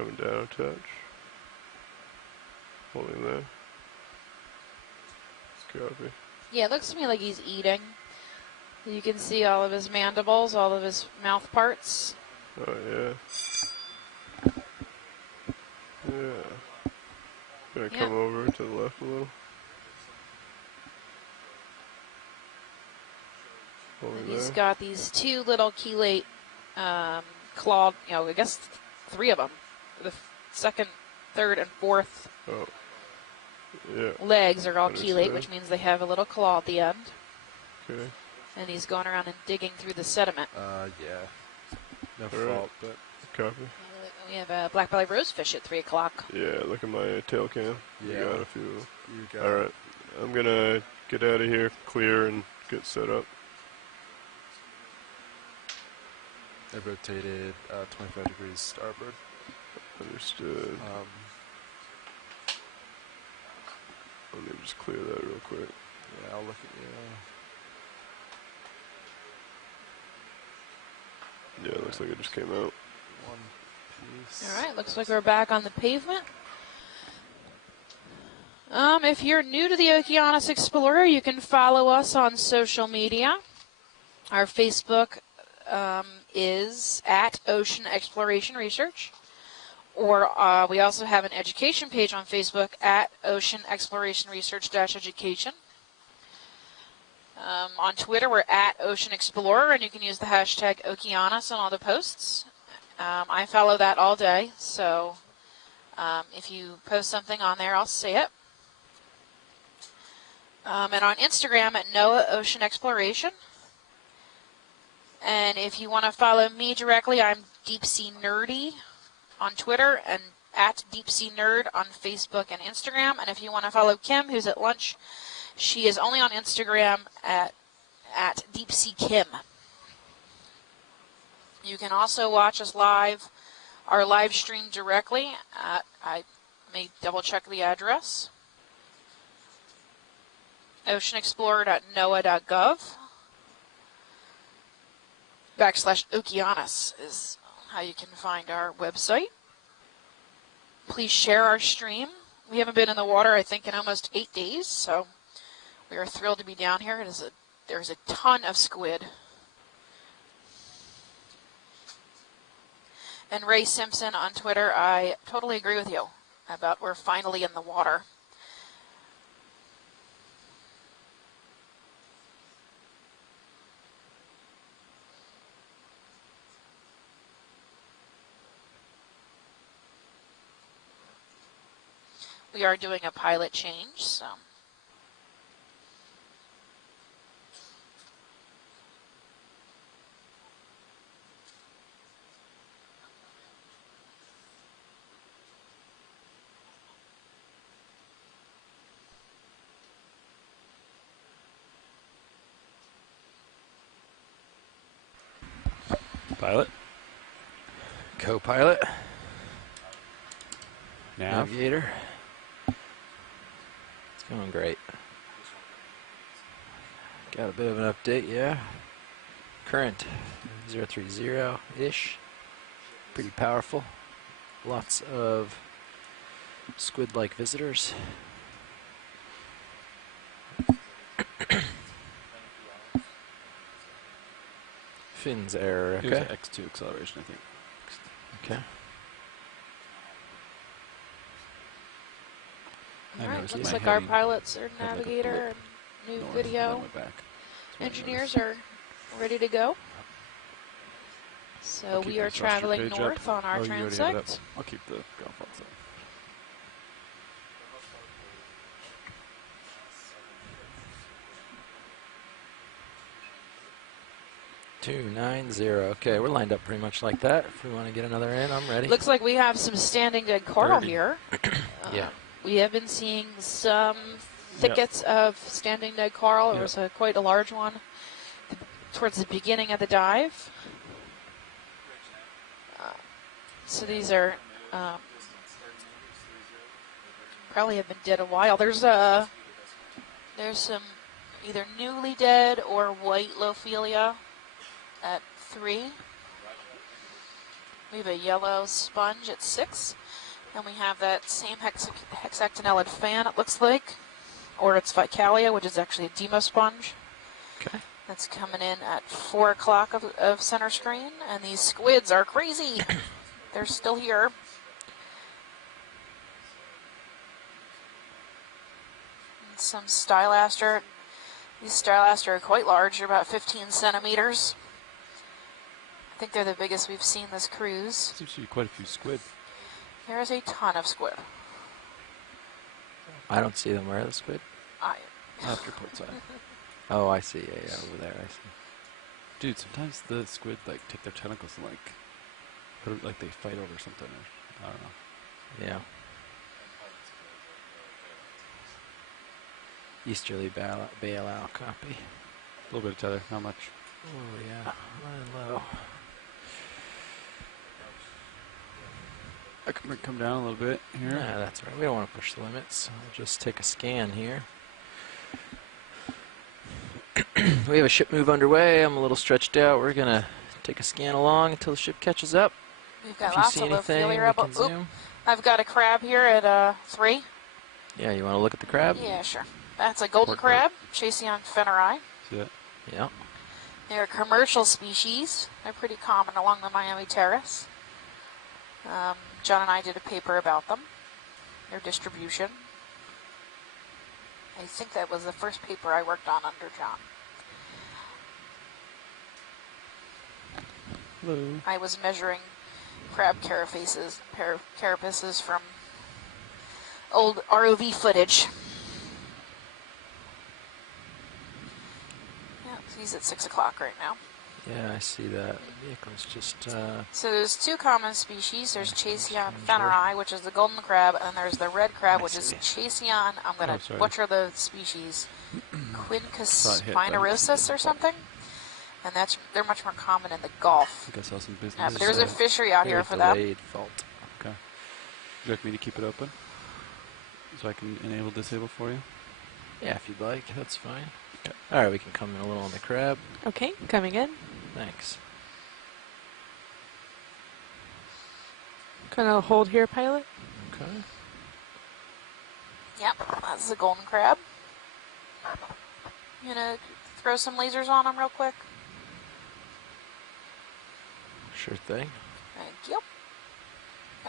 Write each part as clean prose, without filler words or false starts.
Coming down a touch. Holding there. Copy. Yeah, it looks to me like he's eating. You can see all of his mandibles, all of his mouth parts. Oh, yeah. Yeah. Gonna come over to the left a little. And he's got these two little chelate clawed, I guess 3 of them. The second, third, and fourth legs are all chelate, which means they have a little claw at the end. Okay. And he's going around and digging through the sediment. Yeah. No fault, but... Copy. We have a black-bellied rosefish at 3 o'clock. Yeah, look at my tail cam. Yeah. Got a few. You got All right. I'm going to get out of here, clear, and get set up. I rotated 25 degrees starboard. Understood. Let me just clear that real quick. Yeah, I'll look at you. Yeah, it looks like it just came out. One piece. All right, looks like we're back on the pavement. If you're new to the Okeanos Explorer, you can follow us on social media. Our Facebook is at Ocean Exploration Research. Or we also have an education page on Facebook at Ocean Exploration Research-Education. On Twitter, we're at Ocean Explorer, and you can use the hashtag Okeanos on all the posts. I follow that all day, so if you post something on there, I'll see it. And on Instagram at NOAA Ocean Exploration. And if you want to follow me directly, I'm Deep Sea Nerdy on Twitter and at Deep Sea Nerd on Facebook and Instagram. And if you want to follow Kim, who's at lunch, she is only on Instagram at Deep Sea Kim. You can also watch us live, our live stream directly at, I may double check the address, oceanexplorer.noaa.gov. /Okeanos is how you can find our website. Please share our stream. We haven't been in the water, I think, in almost 8 days, so we are thrilled to be down here. There's a ton of squid. And Ray Simpson on Twitter, I totally agree with you about we're finally in the water. We are doing a pilot change, so. Pilot. Co-pilot. Navigator. It's going great. Got a bit of an update, yeah. Current 030-ish. Pretty powerful. Lots of squid-like visitors. Fins error, okay. It was X2 acceleration, I think. Okay. All right, looks like our pilots are navigator and new video engineers are ready to go. So we are traveling north on our transect. I'll keep the golf outside. Okay, we're lined up pretty much like that. If we want to get another in, I'm ready. Looks like we have some standing dead coral here. Yeah. We have been seeing some thickets of standing dead coral. There was quite a large one towards the beginning of the dive. So these are probably have been dead a while. There's some either newly dead or white Lophelia at 3. We have a yellow sponge at 6. And we have that same hexactinellid fan, it looks like. Or it's Vicalia, which is actually a demo sponge. Okay. That's coming in at 4 o'clock of center screen. And these squids are crazy. They're still here. And some Stylaster. These Stylaster are quite large. They're about 15 centimeters. I think they're the biggest we've seen this cruise. Seems to be quite a few squid. There is a ton of squid. I don't see them. Where are the squid? After port side. Oh, I see. Yeah, over there. I see. Dude, sometimes the squid like take their tentacles and like they fight over something. Or, I don't know. Yeah. Easterly bailout copy. A little bit of tether, not much. Oh yeah, line low. I can come down a little bit here. Yeah, that's right. We don't want to push the limits. I'll just take a scan here. We have a ship move underway. I'm a little stretched out. We're gonna take a scan along until the ship catches up. We've got If you lots see of anything, Ophelia we Rebel. can zoom. I've got a crab here at 3. Yeah, you want to look at the crab? Yeah, sure. That's a golden Pork crab, Chasyon fenneri. See that? Yeah. They're a commercial species. They're pretty common along the Miami Terrace. John and I did a paper about them, their distribution. I think that was the first paper I worked on under John. Hello. I was measuring crab carapaces from old ROV footage. Yeah, he's at 6 o'clock right now. Yeah, I see that. The vehicle's just. So there's 2 common species. There's Chasyon Sure. fenneri, which is the golden crab, and there's the red crab, I which is see. Chasyon. I'm going to sorry. butcher the species, Thought hit, but Quincuspinosus or something. And they're much more common in the Gulf. I think I saw some business. Yeah, but there's a fishery out here for them. delayed fault. Okay. Would you like me to keep it open? So I can enable disable for you? Yeah, if you'd like, that's fine. Okay. All right, we can come in a little on the crab. Okay, coming in. Thanks. Gonna hold here, pilot. Okay. Yep, that's the golden crab. You gonna throw some lasers on them real quick? Sure thing. Thank you.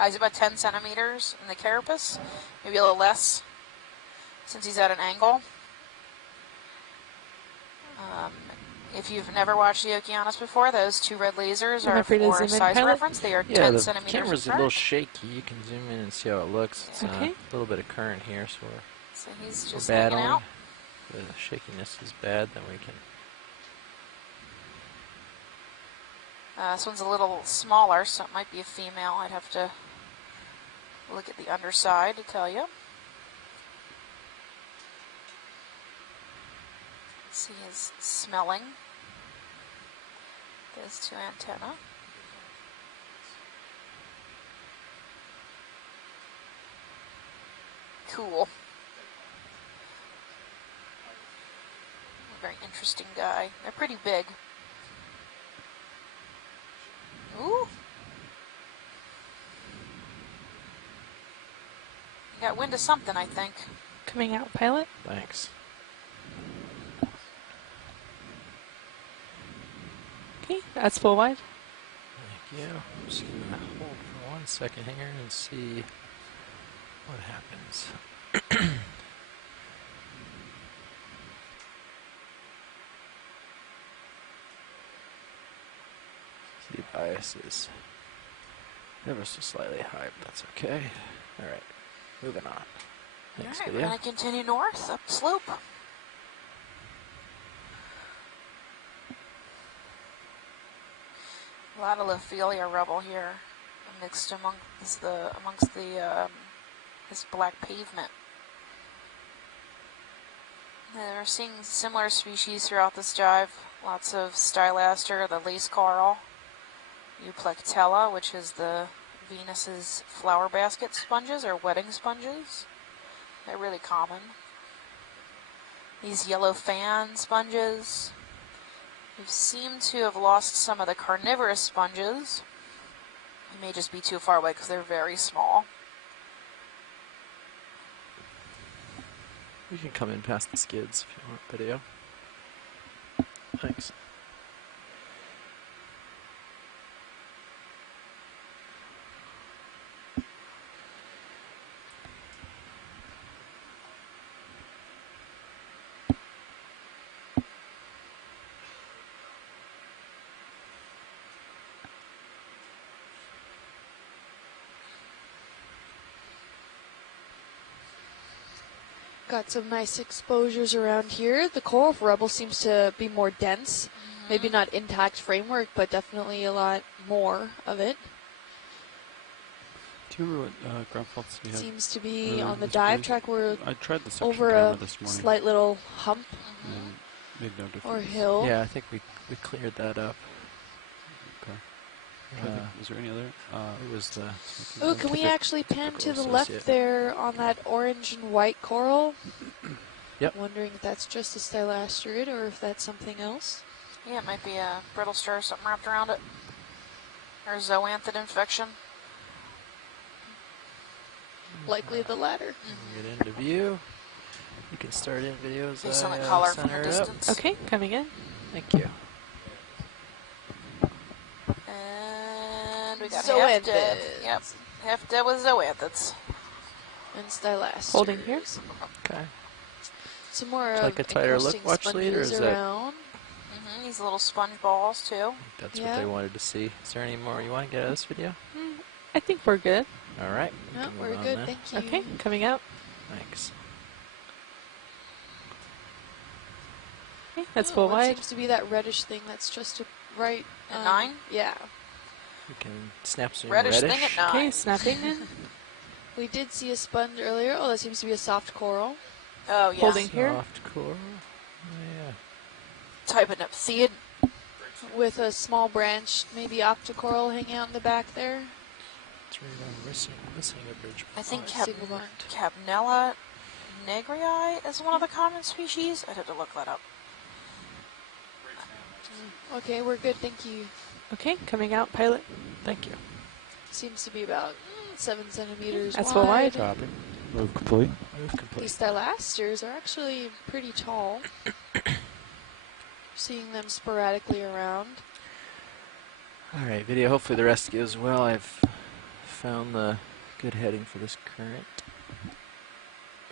He's about 10 centimeters in the carapace, maybe a little less, since he's at an angle. If you've never watched the Okeanos before, those 2 red lasers Am I are free to for zoom in, size pilot? reference. They are Yeah, 10 the centimeters camera's a apart. little shaky. You can zoom in and see how it looks. It's Okay. a little bit of current here, so So he's we're just hanging battling. out. The shakiness is bad, then we can. This one's a little smaller, so it might be a female. I'd have to look at the underside to tell you. See his smelling. Those 2 antennae. Cool. Very interesting guy. They're pretty big. Ooh. You got wind of something, I think. Coming out, pilot. Thanks. Okay, that's full wide. Thank you. I'm just gonna hold for 1 second here and see what happens. The bias is ever so slightly high, but that's okay. All right, moving on. Thanks, All right, we're video. going to continue north, up the slope. A lot of Ophelia rubble here, mixed amongst this black pavement. We're seeing similar species throughout this dive. Lots of Stylaster, the lace coral, Euplectella, which is the Venus's flower basket sponges or wedding sponges. They're really common. These yellow fan sponges. We seem to have lost some of the carnivorous sponges. may just be too far away because they're very small. You can come in past the skids if you want video. Thanks. Got some nice exposures around here. The coral rebel seems to be more dense. Maybe not intact framework, but definitely a lot more of it. Do you remember what ground faults we had? Seems to be earlier on the this dive morning? track. We're I tried the suction over camera a this morning. slight little hump And made no difference. or hill. Yeah, I think we cleared that up. Okay. Was there any other? It was the. Oh, can we typical- actually pan to typical the left associate. there on that orange and white coral? Yep. Wondering if that's just a stylasterid or if that's something else. Yeah, it might be a brittle stir or something wrapped around it. Or zoanthid infection. Likely the latter. Get into view. You can start in videos. Based on the color from center the it up. distance. Okay, coming in. Thank you. And we got Zoanthids. half dead. Yep, half dead with zoanthids. And stylastrids. Holding here. Okay. Some more Like a tighter look encrusting watch lead, or sponges is that- around. These little sponge balls too. That's Yeah. what they wanted to see. Is there any more you want to get out of this video? I think we're good. All right. we No, can move we're on good. then. Thank you. Okay, coming out. Thanks. Okay, that's Oh, full what wide. seems to be that reddish thing that's just to right. At 9? Yeah. We can snap zoom Reddish reddish. thing at 9. Okay, snapping in. We did see a sponge earlier. Oh, that seems to be a soft coral. Oh, yeah. Holding here. Soft coral. Yeah. Type of Nepthiid. With a small branch, maybe octocoral hanging out in the back there. It's right on missing a bridge. I think Single bond. Capnella negrii is one of the common species. I'd have to look that up. Okay, we're good. Thank you. Okay, coming out, pilot. Thank you. Seems to be about 7 centimeters That's wide. full wide. Copy. Move complete. Move complete. These thylasters are actually pretty tall. Seeing them sporadically around. All right, video. Hopefully the rest goes well. I've found the good heading for this current.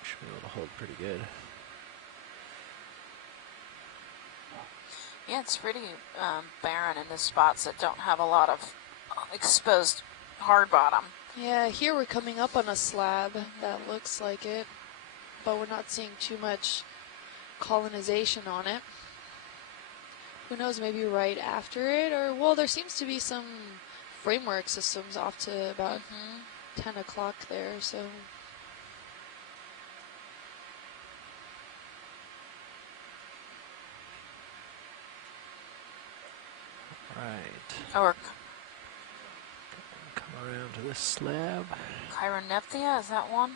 Should be able to hold pretty good. Yeah, it's pretty barren in the spots that don't have a lot of exposed hard bottom. Yeah, here we're coming up on a slab that looks like it, but we're not seeing too much colonization on it. Who knows, maybe right after it, or, well, there seems to be some framework systems off to about 10 o'clock there, so. Right. Or Come around to this slab. Chironepthia, is that one?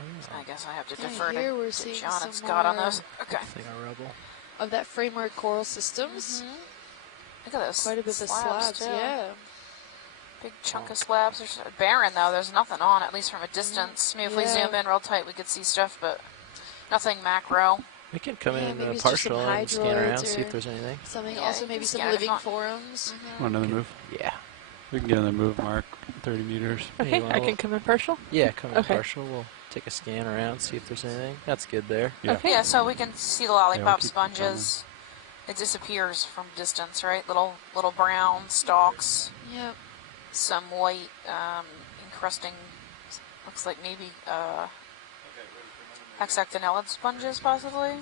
Oh, I guess I have to Yeah, defer here we're to seeing John and some Scott on more those. Okay. thing a rebel. Of that framework coral systems. Look at those Quite a bit of slabs, too. yeah. Big chunk of slabs. There's barren though. There's nothing on, at least from a distance. Maybe if we Yeah. zoom in real tight, we could see stuff, but nothing macro. We can come Yeah, in maybe it's just some partial and scan around, hydroids see if or there's anything. Something Yeah, also, you maybe can some scan it if living you want. forums. Want another move? Yeah. We can get another move, Mark. 30 meters. Okay, you I wanna can come in partial. Yeah, come in Okay. partial. We'll take a scan around, see if there's anything. That's good there. Yeah. Okay. Yeah, so we can see the Yeah, lollipop we'll keep sponges. It disappears from distance, right? Little brown stalks. Yep. Some white encrusting, looks like maybe hexactinellid sponges, possibly.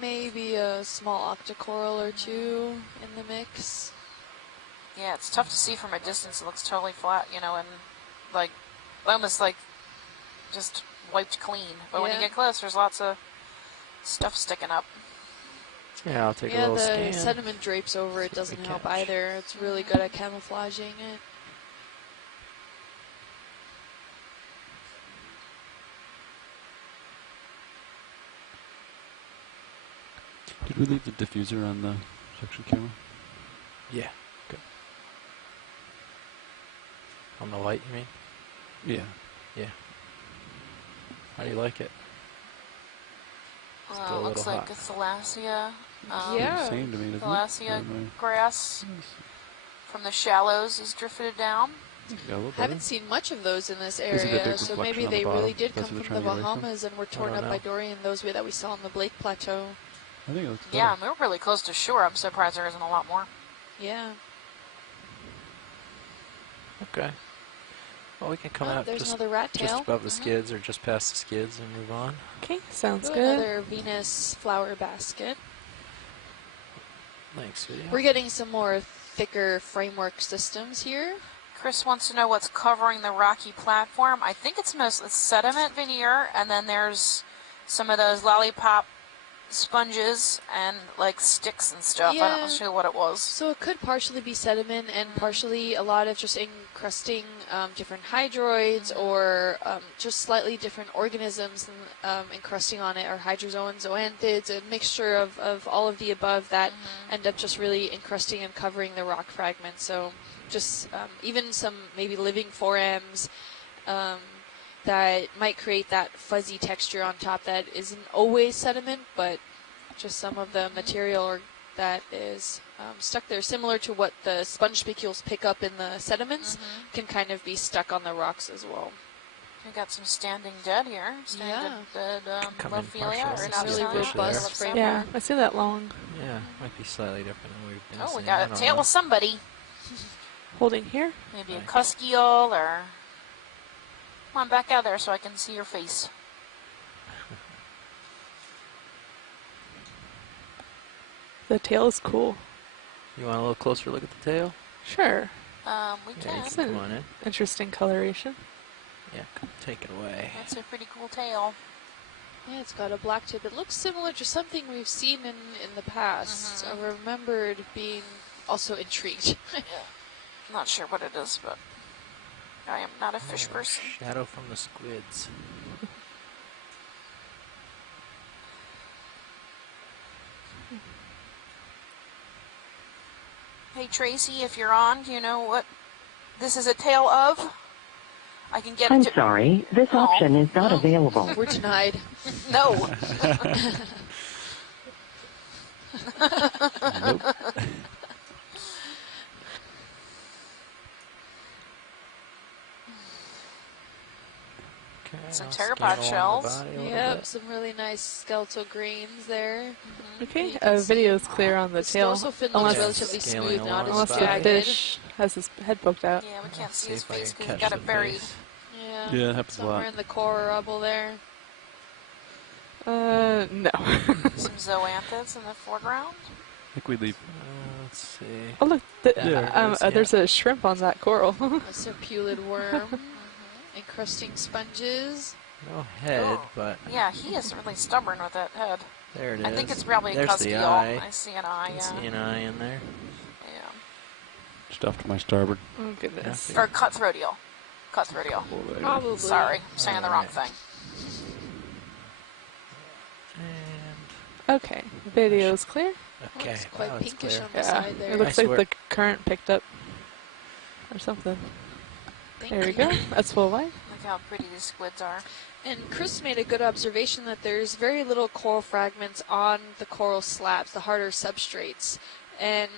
Maybe a small octocoral or two in the mix. Yeah, it's tough to see from a distance. It looks totally flat, you know, and like almost like just wiped clean. But when you Yeah. get close, there's lots of stuff sticking up. Yeah, I'll take a Yeah, little the scan. sediment drapes over it See what we doesn't help catch. either. It's really good at camouflaging it. Did we leave the diffuser on the suction camera? Yeah. On the white, you mean? Yeah. Yeah. How do you like it? Still a Looks little like hot. a Thalassia. Yeah. Same to me, doesn't Thalassia it? grass from the shallows is drifted down. Yeah, a little better. Haven't seen much of those in this Is it a big area, so reflection maybe on the they bottom? really did That's come what from they're the trying to get away from? Bahamas and were torn don't up by know. Dorian, those that we saw on the Blake Plateau. I think it looks better. Yeah, and we're really close to shore. I'm surprised there isn't a lot more. Yeah. Okay. Well, we can come Oh, out there's just, another rat tail. just above the skids or just past the skids and move on. Okay, sounds Ooh, good. another Venus flower basket. Thanks, video. We're getting some more thicker framework systems here. Chris wants to know what's covering the rocky platform. I think it's mostly sediment veneer, and then there's some of those lollipop sponges and like sticks and stuff. I'm Yeah. not sure what it was. So it could partially be sediment and partially a lot of just encrusting different hydroids or just slightly different organisms encrusting on it, or hydrozoans, zoanthids, a mixture of all of the above that end up just really encrusting and covering the rock fragments. So just even some maybe living forams that might create that fuzzy texture on top that isn't always sediment, but just some of the material or that is stuck there, similar to what the sponge spicules pick up in the sediments, can kind of be stuck on the rocks as well. We got some standing dead here. Standing dead Come in Lophelia partial. or Some really not robust framework. Yeah, I see that long. Yeah, might be slightly different than we've been Oh, seeing. we got I a don't tail know. of somebody. Holding here. Maybe a Right. cuskeel or... Come on, back out there so I can see your face. The tail is cool. You want a little closer look at the tail? Sure. We Yeah, can. you can come on in. Interesting coloration. Yeah, take it away. That's a pretty cool tail. Yeah, it's got a black tip. It looks similar to something we've seen in the past. I remembered being also intrigued. I'm not sure what it is, but I am not a fish person. Shadow from the squids. Hey Tracy, if you're on, do you know what this is a tail of? I can get I'm it to... sorry, this Oh. option is not available. We're denied. No. Nope. Okay, Some I'll pteropod scan along the shells. body a little Yep, bit. some really nice skeletal grains there. Okay, You can see video's clear on the The tail. dorsal fin Unless, looks relatively Scaling smooth, not along unless as the the body. jagged. fish has his head poked out. Yeah, we can't see See his if I face can because he's catch got the it buried. face. Yeah, Yeah, it happens a lot. somewhere in the coral rubble there. No. Some zoanthids in the foreground. I think we leave. Let's see. Oh look, Yeah, it is, there's a shrimp on that coral. A serpulid worm, encrusting sponges. No head, Oh. but Yeah, he is really stubborn with that head. there it is. I think it's probably a There's cuskeel. the eye. I see an eye, You can yeah. see an eye in there. Yeah. Just off to my starboard. Oh goodness. Or cutthroat eel. Cutthroat eel. Probably. Sorry, I'm saying the wrong Alright. thing. And Okay, video's clear. okay, Looks quite now it's pinkish clear. on the Yeah, side there. it looks I like swear. the current picked up or something. Thank There we you. go. That's full white. Look how pretty these squids are. And Chris made a good observation that there's very little coral fragments on the coral slabs, the harder substrates, and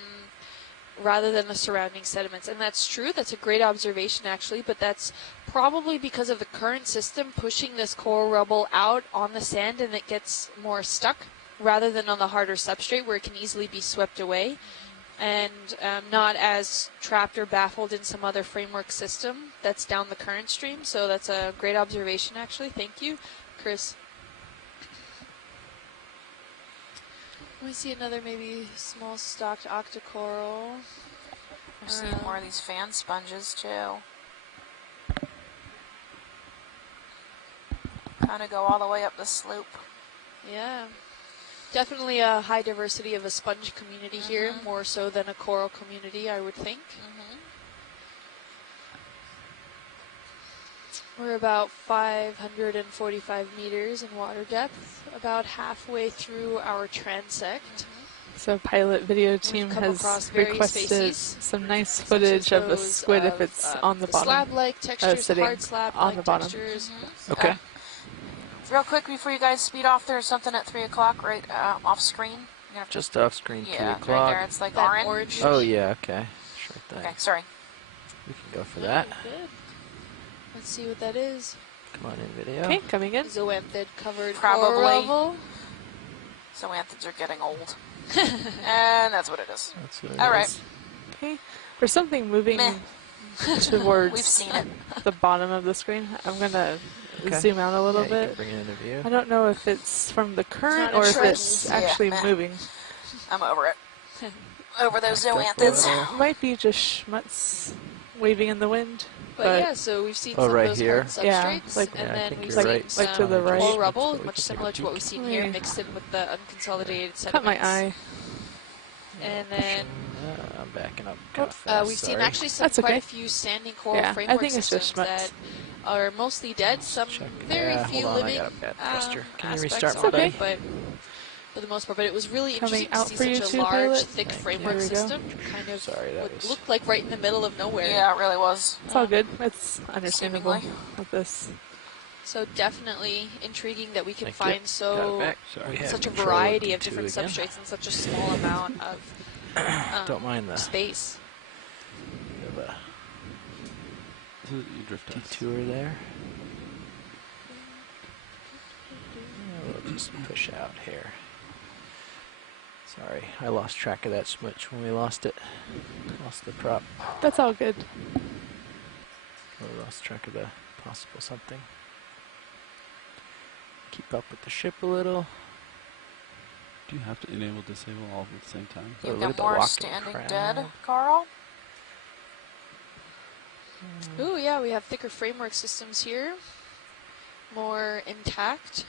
rather than the surrounding sediments. And that's true. That's a great observation, actually, but that's probably because of the current system pushing this coral rubble out on the sand, and it gets more stuck rather than on the harder substrate where it can easily be swept away and not as trapped or baffled in some other framework system that's down the current stream. So that's a great observation, actually. Thank you, Chris. We see another maybe small stalked octocoral. We're seeing more of these fan sponges too. Kind of go all the way up the slope. Yeah. Definitely a high diversity of a sponge community here, more so than a coral community, I would think. We're about 545 meters in water depth, about halfway through our transect. So pilot video team come has across various requested species, some nice such as footage of a those squid if of, it's on the bottom. slab-like textures, sitting hard slab-like on the bottom. textures. Okay. Real quick before you guys speed off, there's something at 3 o'clock right off screen. You're gonna have to- Just off screen, 3 yeah, right o'clock. there. It's like That orange. Oh yeah, okay. Sure thing. Okay, sorry. We can go for that. Good. Let's see what that is. Come on in, video. Okay, coming in. Zoanthid covered Probably. coral oval. So anthids are getting old. And that's what it is. That's what it All right. is. Okay. There's something moving Meh. towards We've seen it. the bottom of the screen. I'm gonna Okay. zoom out a little Yeah, you can bit. bring it into view. I don't know if it's from the current not or if interesting. it's Yeah, actually meh. moving. I'm over it. Over those Back up a zoanthids. little. Might be just schmutz waving in the wind. But yeah, so we've seen Oh, some right of those here. hard Yeah, substrates, like- and Yeah, I then think we've you're seen right. some Like to the right. coral That's rubble, what we much can similar to what we've seen here, Yeah. mixed in with the unconsolidated sediments. Caught my eye. And then I'm backing up kind of fast. we've seen sorry. actually some That's quite okay. a few standing coral Yeah, I framework think it's just systems schmutz. that are mostly dead. Some Check. very Yeah, few hold on, I living got a bad thruster. Can you aspects restart on my Okay. it, but for the most part. But it was really Coming interesting to out see for you such a too, large, pilot. thick Thank you. framework Here we go. system. Kind of Sorry, that what was- looked like right in the middle of nowhere. Yeah, it really was. It's all good. It's understandable Seemingly. with this. So definitely intriguing that we can Thank you. find Got it so back. Sorry. We have such a control variety of D2 different again. substrates in such a small amount of Don't mind the space. bit of a You drift us. detour there. Yeah, we'll just push out here. Sorry, I lost track of that switch when we lost it. Lost the prop. That's all good. We lost track of the possible something. Keep up with the ship a little. Do you have to enable disable all at the same time? Oh, You've look got at the more walking standing crowd. dead, Carl. Ooh, yeah, we have thicker framework systems here. More intact.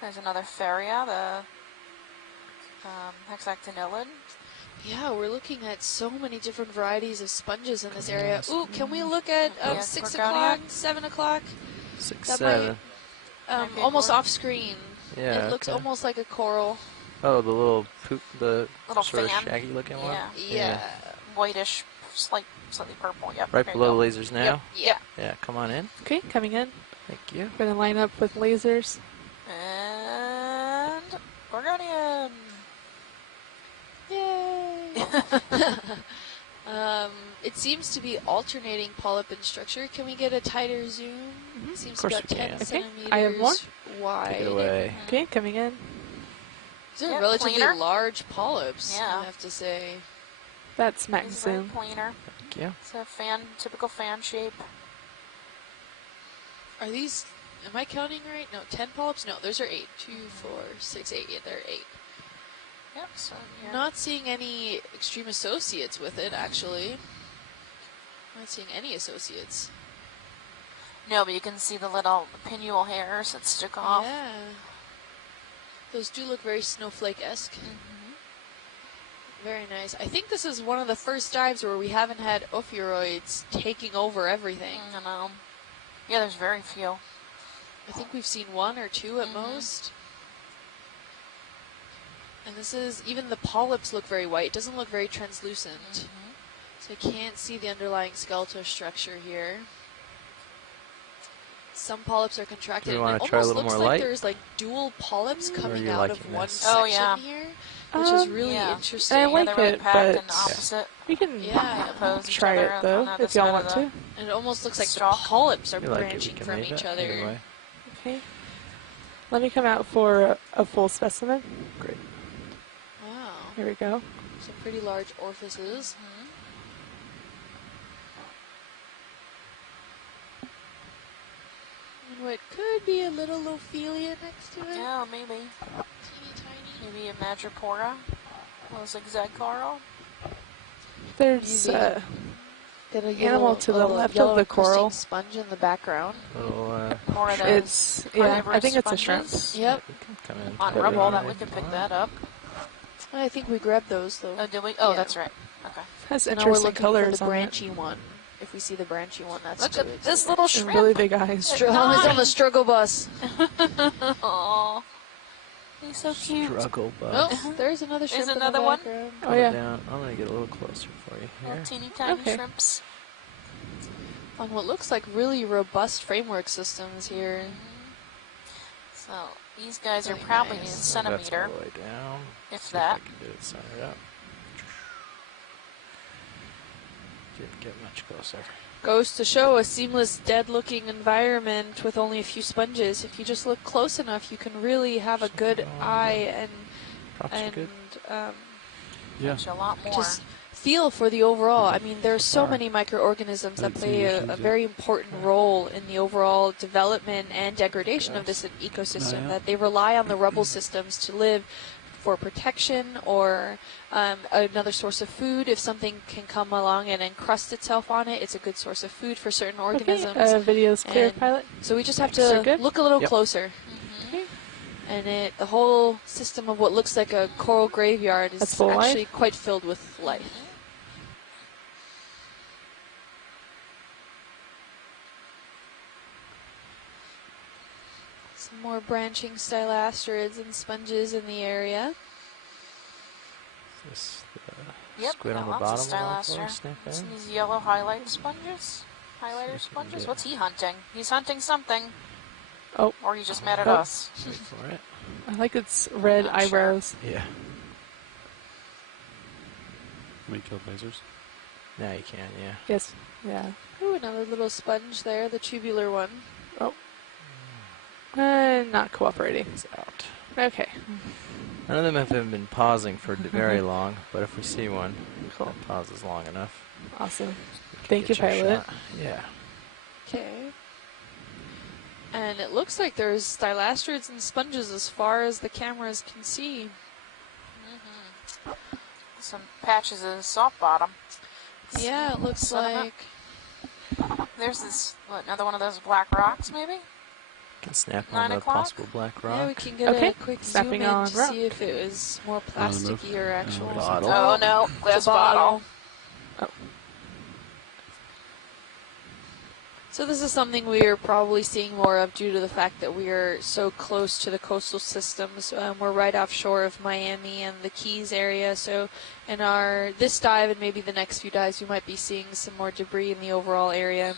There's another Faria, the hexactinellid. Yeah, we're looking at so many different varieties of sponges in this Come area. on. Ooh, can we look at Yeah, 6 Gorgonia. o'clock, 7 o'clock? 6, That 7. Might be a Almost coral. off screen. Yeah. It looks okay. almost like a coral. Oh, the little poop, the Little sort fan. of shaggy looking one. Yeah. Yeah. Whitish, slightly purple. Yep. Right there you below go. the lasers now. Yep. Yeah. Yeah, come on in. Okay, coming in. Thank you. We're gonna line up with lasers. And Gorgonian. Yay! It seems to be alternating polyp in structure. Can we get a tighter zoom? It seems Of course about we 10 can. Okay, centimeters I have one. wide. Take it away. Okay, coming in. These are Yeah, relatively cleaner. large polyps, Yeah. I have to say. That's max It's very zoom. cleaner. Thank you. It's a typical fan shape. Are these, am I counting right? No, 10 polyps? No, those are 8. 2, 4, 6, 8. Yeah, they're 8. Yep. So yeah. Not seeing any extreme associates with it, actually. Not seeing any associates. No, but you can see the little pinnual hairs that stick off. Yeah. Those do look very snowflake-esque. Mm-hmm. Very nice. I think this is one of the first dives where we haven't had ophiuroids taking over everything. I know. Yeah, there's very few. I think we've seen 1 or 2 at Mhm. most. And this is, even the polyps look very white. It doesn't look very translucent. So I can't see the underlying skeletal structure here. Some polyps are contracted. Do we and wanna it try a almost little looks more like light? there's like dual polyps coming you out of liking one this? section Oh, yeah. here, which is really Yeah. interesting. And I like they're really it, packed in but opposite. we can Yeah. Opposed each try other it on though the other if y'all side want of to. And it almost looks like the Stalk. polyps are You like it, we branching can from leave each it either other. way. Okay. Let me come out for a full specimen. Great. Wow. Here we go. Some pretty large orifices. And what could be a little Ophelia next to it. Yeah, maybe. Teeny tiny. Maybe a Madrepora. A little zigzag coral. There's Maybe. Animal Got a yellow, to the little left of yellow the encrusting coral. sponge in the background. Little, Or the it's yeah. I Carnivorous think it's a shrimp. Sponges. Yep. you can come in. On There we rubble, go. that we can pick that up. I think we grabbed those though. Oh, did we? Oh, Yeah. that's right. Okay. Has Now we're interesting looking colors for the on it. branchy one. If we see the branchy one, that's Look too at this little And shrimp. really big eyes. It's on the struggle bus. Aw. He's so cute. Struggle bug. Oh, there's another shrimp in the another one? background. Oh, yeah. Down. I'm gonna get a little closer for you here. Little teeny tiny Okay. shrimps. On what looks like really robust framework systems here. So these guys are Very probably nice. a So that's centimeter, all the way down. if See that. If I can get it centered up. Didn't get much closer. Goes to show a seamless, dead-looking environment with only a few sponges. If you just look close enough, you can really have a good eye and Props are good. Yeah. Actually, a lot more. just feel for the overall. I mean, there's so Far. many microorganisms that Haven't seen play issues a yet. very important role in the overall development and degradation of this ecosystem, Oh, yeah. that they rely on the rubble systems to live for protection or another source of food. If something can come along and encrust itself on it, it's a good source of food for certain organisms. Okay, video's clear, And pilot. So we just have So to good? look a little Yep. closer. Okay. And the whole system of what looks like a coral graveyard That's is full life? actually quite filled with life. Some more branching stylasterids and sponges in the area. Is this the Yep, squid got on the lots of bottom of stylaster. the snap It's in? these yellow highlight sponges. Highlighter if we can sponges? get- What's he hunting? He's hunting something. Oh. Or he just mad at Oh. us. Wait for it. I like its red Not sure. eyebrows. Yeah. Can we kill lasers? Now you can, yeah. Yes. Yeah. Ooh, another little sponge there, the tubular one. Not cooperating. It's out. Okay. None of them have been pausing for very long, but if we see one Cool. that pauses long enough, Awesome. we can Thank you, get your pilot. shot. Yeah. Okay. And it looks like there's stylasterids and sponges as far as the cameras can see. Some patches of soft bottom. Yeah, it looks Sediment. like. There's this, what, another one of those black rocks, maybe? Can snap 9 on the o'clock? possible black rock. Yeah, we can get Okay. a quick Snapping zoom in on to rock. see if it was more On the move. plasticky or actual. Bottle. Oh no, glass The bottle. bottle. So this is something we are probably seeing more of due to the fact that we are so close to the coastal systems. We're right offshore of Miami and the Keys area. So in this dive and maybe the next few dives, we might be seeing some more debris in the overall area.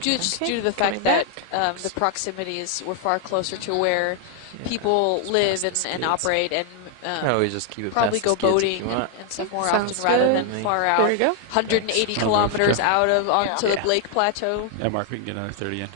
Just Okay, due to the coming fact that the proximity is we're far closer to where Yeah, people just live past the and skids. operate and Oh, we just keep it probably past go the skids if boating you and, want. and stuff more Sounds often rather good. than far There out. you go. 180 Thanks. kilometers out of onto Yeah. the Blake Plateau. Yeah, Mark, we can get another 30 in.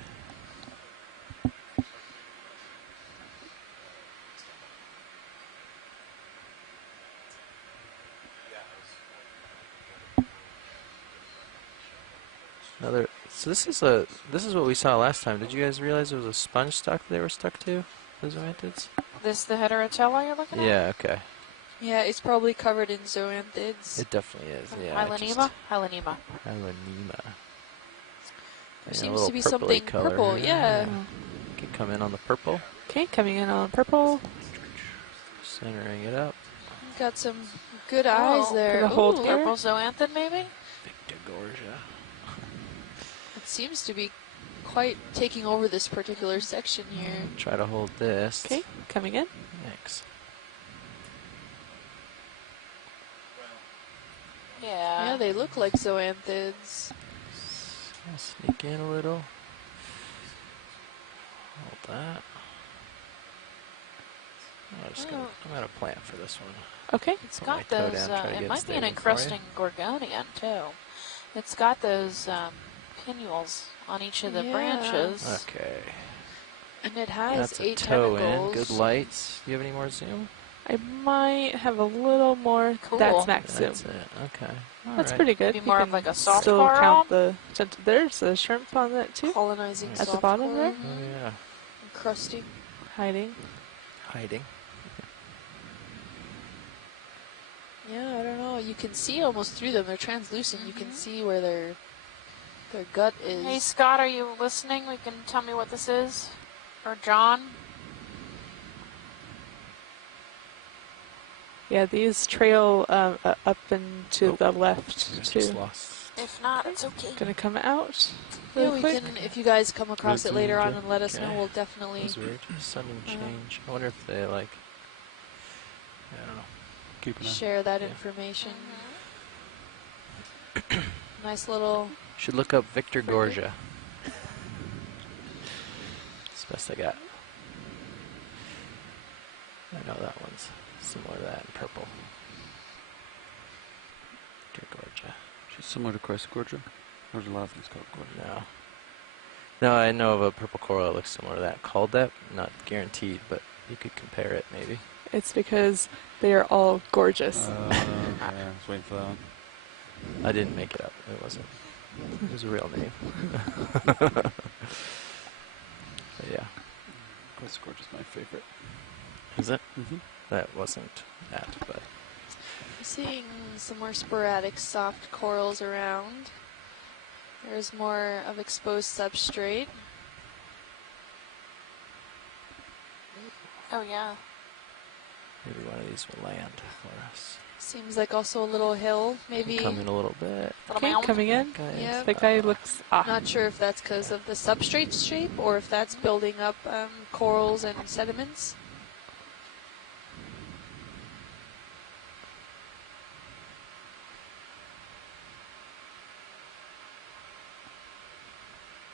Another. So this is what we saw last time. Did you guys realize there was a sponge stock they were stuck to? Those zoanthids? This the heterotella you're looking at? Yeah. Okay. Yeah, it's probably covered in zoanthids. It definitely is. Yeah. Hylanema? Hylanema. Hylanema. There Yeah, a seems little to be purpley something color purple, here. yeah. Can come in on the purple. Okay, coming in on purple. Centering it up. Got some good eyes Oh, there. gonna hold Ooh, here. Purple zoanthid, maybe? Victor Gorgia. it seems to be quite taking over this particular section here. Try to hold this. Okay, coming in. Thanks. Yeah. Yeah, they look like zoanthids. I'll sneak in a little. Hold that. I'm gonna plant for this one. Okay. It's Put my got toe those, down, try to it get might be an stable for you. encrusting gorgonian, too. It's got those pinnules on each of the Yeah. branches. Okay. And it has That's a 8 toe tentacles. in. Good lights. Do you have any more zoom? I might have a little more. Cool. That's max zoom. That's it. Okay. That's Alright. pretty good. Maybe You more of can like a soft still coral? count the. There's a shrimp on that too, Colonizing At the soft bottom coral. there? Oh yeah. Encrusting. hiding. Hiding. Yeah, I don't know. You can see almost through them. They're translucent. You can see where their gut is. Hey, Scott, are you listening? We can tell me what this is? Or John? Yeah, these trail up and to the left Just too. lost. If not, it's okay. Gonna come out. Yeah, Really we quick. can. If you guys come across it later on and let us know, Okay. we'll definitely. That's weird. Sudden change. I wonder if they like I don't know. Keep an eye. share that Yeah. information. Nice little. Should look up Victor Frigate. Gorgia. It's the best I got. I know that one's similar to that in purple. Victor Gorgia. She's similar to Christ Gorgia. There's a lot of things called Gorgia. No. No, I know of a purple coral that looks similar to that. Called that? Not guaranteed, but you could compare it maybe. It's because they are all gorgeous. Okay, I was waiting for that one. I didn't make it up. It wasn't. It was a real name. But yeah. Christ Gorgia's my favorite. Is it? Mm-hmm. That wasn't that, but Seeing some more sporadic soft corals around. There's more of exposed substrate. Oh yeah. maybe one of these will land for us. Seems like also a little hill, maybe. Come in a little bit. Little Okay, mound. coming in. Okay. Yep. That guy looks off. Not sure if that's because of the substrate shape or if that's building up corals and sediments.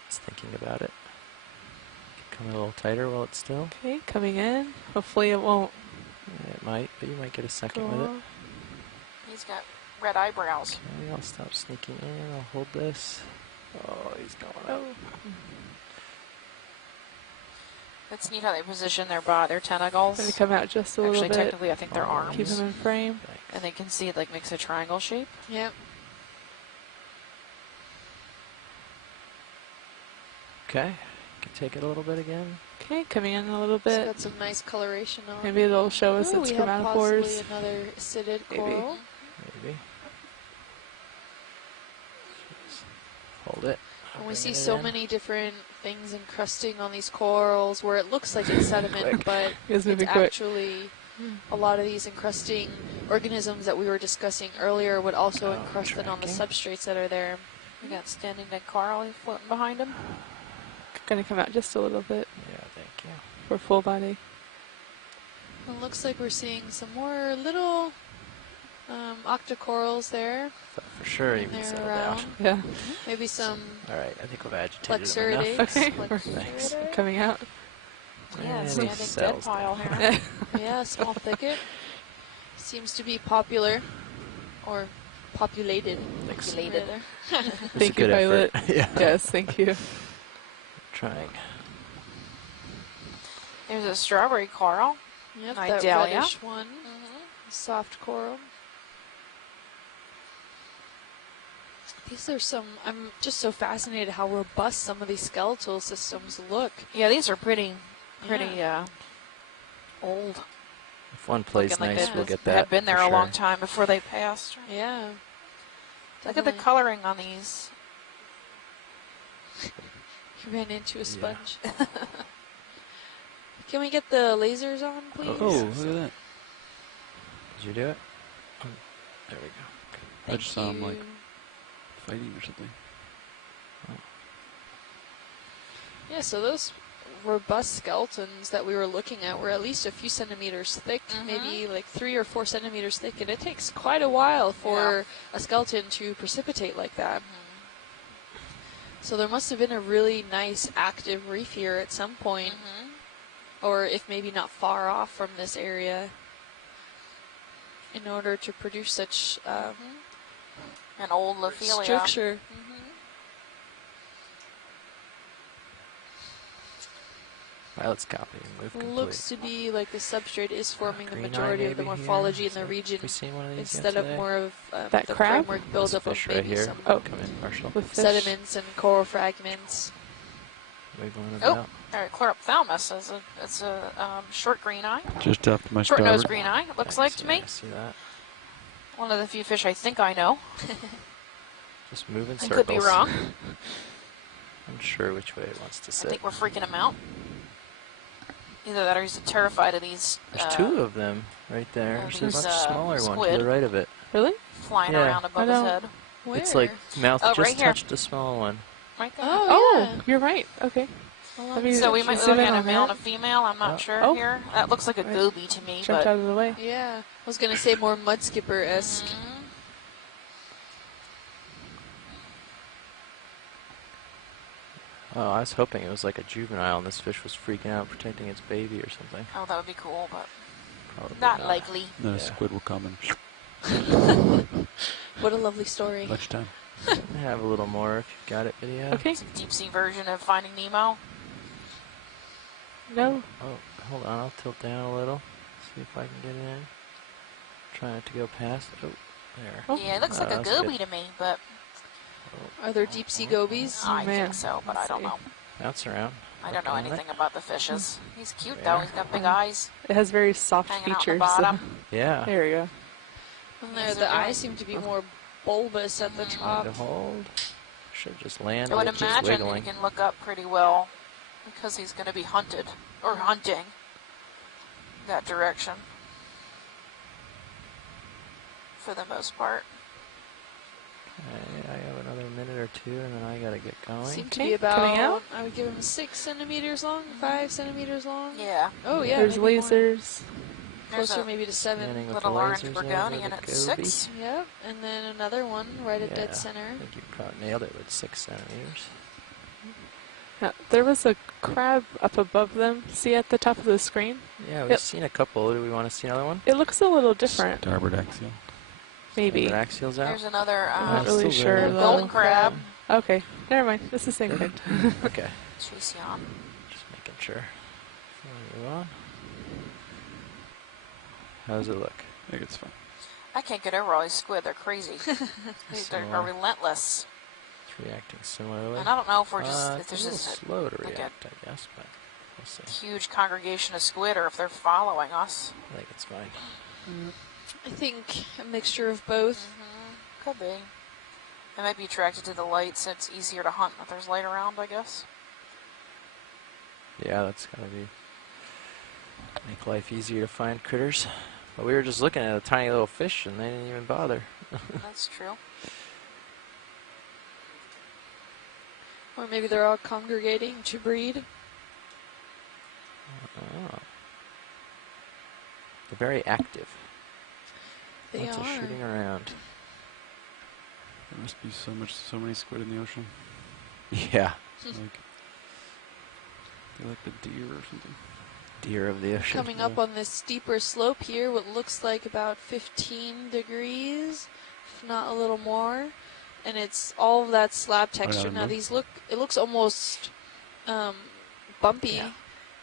Just thinking about it. Come a little tighter while it's still. Okay, coming in. Hopefully it won't Yeah, it might, but you might get a second go with it. off. He's got red eyebrows. Okay, I'll stop sneaking in. I'll hold this. Oh, he's going up. It's neat how they position their Gonna tentacles. come out just a Actually, little bit. technically, I think they're Oh, arms. Keep them in frame. Thanks. And they can see it like makes a triangle shape. Yep. Okay, can take it a little bit again. Okay, coming in a little It's bit. got some nice coloration on. Maybe it'll show us Ooh, its we have chromatophores. possibly another acidid Maybe. coral. Maybe. Just hold it. And we Bring see it so in. many different things encrusting on these corals where it looks like it's sediment, but It's it's moving quick. actually a lot of these encrusting organisms that we were discussing earlier would also Oh, encrust it on the tracking. substrates that are there. We got standing dead coral floating behind him. Gonna come out just a little bit Yeah, thank you. for full body. It looks like we're seeing some more little octocorals there. Thought for sure you would They're settle around. down. Yeah. Maybe some All right, I think we've agitated them Plexuridae. enough. Okay. Thanks. Coming out. Yeah, And standing he dead settles pile down. here. Yeah, small thicket. Seems to be popular or populated. Thanks. Populated. rather. It's a Thank you, good Violet. effort. Yeah. Yes, thank you. Trying. There's a strawberry coral. Yep, Night that dahlia. reddish one. Soft coral. These are some, I'm just so fascinated how robust some of these skeletal systems look. Yeah, these are pretty old. If one plays Looking like nice, they we'll get that. had been there for a long sure. time before they passed. Yeah. Look at the Definitely. coloring on these. He ran into a sponge. Can we get the lasers on, please? Oh, look at that. Did you do it? There we go. I just saw him, like, you. fighting or something. Yeah, so those robust skeletons that we were looking at were at least a few centimeters thick, maybe like 3 or 4 centimeters thick, and it takes quite a while for a skeleton to precipitate like that. So there must have been a really nice active reef here at some point, or if maybe not far off from this area, in order to produce such An old Lophelia. structure. Violet's copy. Move complete. Looks to be like the substrate is forming the Green eye majority of the maybe here. morphology in Is the that- region, we seen one of these instead yet of today? more of That the crab? framework This buildup of fish right maybe here. some Oh. Come in, Marshall. With fish. sediments and coral fragments. Wave one of Oh, out. all right, chlorophthalmus is it's a short green eye, Just after my short nosed starboard. green eye. It looks like to me. I see that. One of the few fish I think I know. Just moving I circles. could be wrong. Unsure which way it wants to I sit. think we're freaking him out. Either that or he's terrified of these. There's two of them right there. There's a there's, much smaller one to squid. the right of it. Really? flying Yeah. around above I his don't- head. Where? It's like mouth Oh, just right here. touched the small one. Right there. Oh, Oh, yeah. you're right. Okay. Let me So we might be zoom looking in at a on male and that. a female. I'm not sure Oh. here. That looks like a Right. goby to me, Jumped but out of the way. Yeah, I was gonna say more mudskipper-esque. Oh, I was hoping it was like a juvenile and this fish was freaking out protecting its baby or something. oh, that would be cool, but Probably not likely. Then a Yeah. squid will come What a lovely story. and lunchtime. I have a little more if you've got it, video. Okay. It's a deep sea version of Finding Nemo. No. Oh, hold on, I'll tilt down a little. See if I can get in. Try not to go past. Oh, there. Oh. Yeah, it looks like a that's goby good. to me, but Are there deep sea gobies? I man. think so, but I don't know. Bounce around. I don't know Look on it. anything about the fishes. He's cute There. though. He's got big eyes It has very soft hanging out the features. bottom. Yeah. There we go. And Yes, the they're eyes doing- seem to be more bulbous at the top. To hold. Should just land. I would with it just imagine he wiggling. can look up pretty well because he's going to be hunted or hunting that direction for the most part. Okay, I have another minute or two, and then I gotta get going. Seem to Okay, be about, coming out. I would give him 6 centimeters long, 5 centimeters long. Yeah, Oh, yeah. There's maybe more. layers. there's Closer a maybe to 7. Scanning with little the orange lasers over Bergonian the at goby. 6. Yep, and then another one right at Yeah, dead I center. think you probably nailed it with 6 centimeters. Yeah, there was a crab up above them. See at the top of the screen? Yeah, we've Yep. seen a couple. Do we want to see another one? It looks a little different. Starboard axial. Maybe. The axial's out. There's another I'm not really still sure. there. though. golden crab. Okay, never mind. It's the same thing. Okay, Chesion. just making sure. Before we move on. How does it look? I think it's fine. I can't get over all these squid. They're crazy. They're Similar. relentless. It's reacting similarly. And I don't know if we're just if It's there's a little just slow to like a react, I guess, but we'll see. huge congregation of squid or if they're following us. I think it's fine. I think a mixture of both. Could be. They might be attracted to the light, so it's easier to hunt if there's light around, I guess. Yeah, that's gotta be make life easier to find critters. But we were just looking at a tiny little fish, and they didn't even bother. That's true. Or maybe they're all congregating to breed. Oh. They're very active. They Lots of are. shooting around. There must be so many squid in the ocean. Yeah, Like they're like the deer or something. deer of the ocean. Coming up on this steeper slope here, what looks like about 15 degrees, if not a little more. And it's all of that slab texture. Now remember. these it looks almost bumpy Yeah.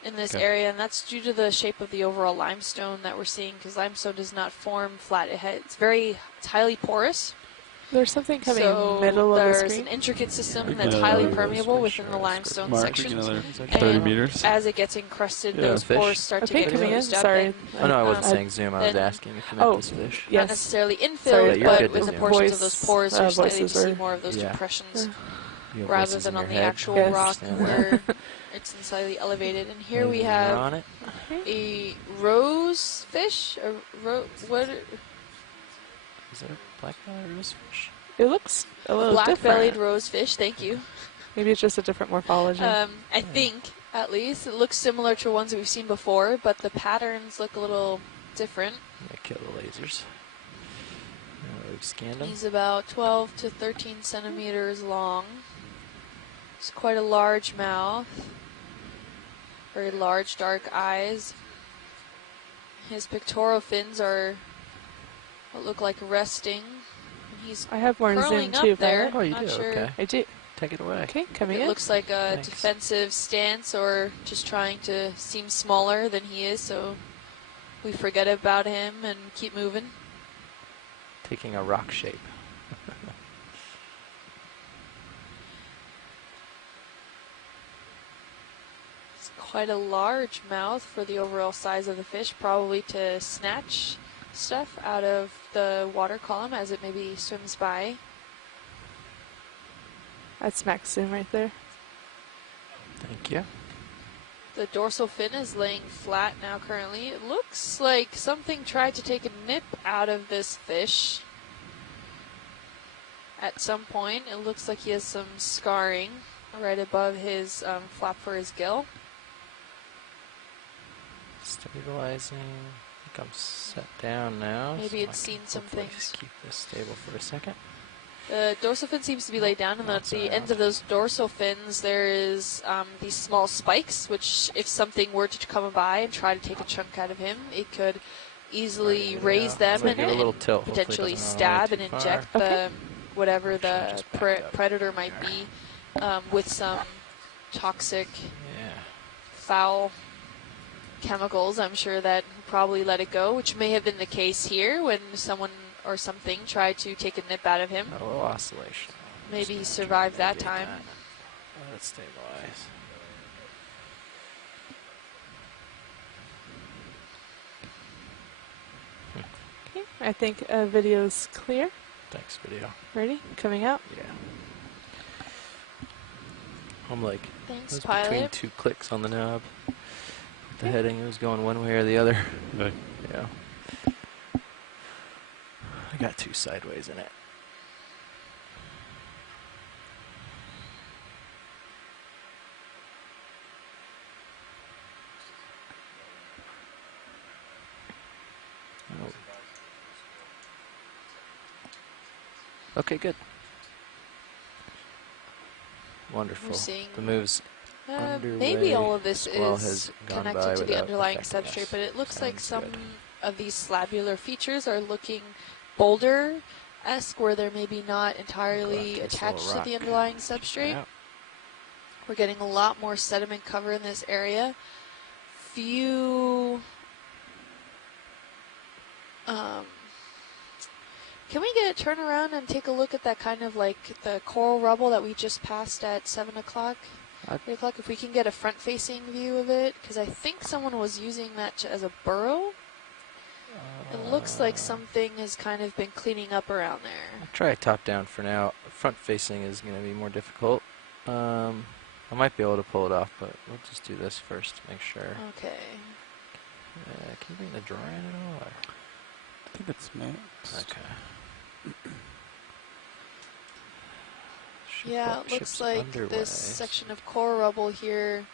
in this Okay. area, and that's due to the shape of the overall limestone that we're seeing, because limestone does not form flat. It's highly porous. There's something coming So middle of the there's screen. an intricate system Yeah, that's yeah, highly yeah, permeable yeah, within the sure, limestone Mark, section. another And 30 meters. As it gets encrusted, Yeah. those Fish. pores start to Okay, get coming in. closed up. Sorry. and Oh no, I wasn't um, saying zoom. I was then- asking if you meant Oh. this fish. not Yes. necessarily Sorry, infilled, you're but good to with the zoom. portions of those pores, you're slightly to voices see are- more of those Yeah. depressions You have rather voices than in on your the head. actual Yes. rock Yeah. where it's slightly elevated. And here we Maybe you're have on it. a rose fish. What? Is it a black-bellied rose fish? It looks a little Black-bellied different. rose fish. Thank you. Maybe it's just a different morphology. I think, at least, it looks similar to ones that we've seen before, but the patterns look a little different. I'm gonna kill the lasers. We've scanned them. He's about 12 to 13 centimeters long. It's quite a large mouth. Very large, dark eyes. His pectoral fins are what look like resting. And he's I have more zoom curling up too. if I there. want. Oh, you Not do? sure. Okay. I do. Take it away. Okay, coming It in. looks like a Thanks. defensive stance or just trying to seem smaller than he is, so we forget about him and keep moving. Taking a rock shape. It's quite a large mouth for the overall size of the fish, probably to snatch stuff out of the water column as it maybe swims by. That's max zoom right there. Thank you. The dorsal fin is laying flat now currently. It looks like something tried to take a nip out of this fish at some point. It looks like he has some scarring right above his flap for his gill. Stabilizing. I think I'm set down now. Maybe so it's I can seen some hopefully things. Keep this stable for a second. The dorsal fin seems to be laid down, and at the ends of those dorsal fins, there is these small spikes, which if something were to come by and try to take a chunk out of him, it could easily raise them So give it a little and tilt. Hopefully it potentially doesn't run away stab and too far. inject Okay. whatever Actually, the just back up. predator might be with some toxic, Yeah. foul chemicals. I'm sure that probably let it go, which may have been the case here when someone or something tried to take a nip out of him. A little oscillation. Maybe he Just survived try to that mitigate time. that. Let it stabilize. Okay, I think video's clear. Thanks, video. Ready? Coming out. Yeah. I'm like, Thanks, it was between pilot. 2 clicks on the knob. The heading was going one way or the other. Right. Yeah. I got 2 sideways in it. Oh. Okay, good. Wonderful. We're seeing The move's maybe underway. all of this Squall is has gone by connected to the without underlying affecting substrate, us. but it looks like Sounds some good. of these slabular features are looking boulder-esque, where they're maybe not entirely to this attached little to the rock. underlying Check substrate. it out. We're getting a lot more sediment cover in this area. Few. Can we get a turn around and take a look at that kind of like the coral rubble that we just passed at 7 o'clock? 8 o'clock, if we can get a front-facing view of it, because I think someone was using that as a burrow. It looks like something has kind of been cleaning up around there. I'll try top-down for now. Front-facing is going to be more difficult. I might be able to pull it off, but we'll just do this first to make sure. Okay. Can you bring the drawer in at all? Or? I think it's mixed. Okay. Yeah, it looks like this section of coral rubble here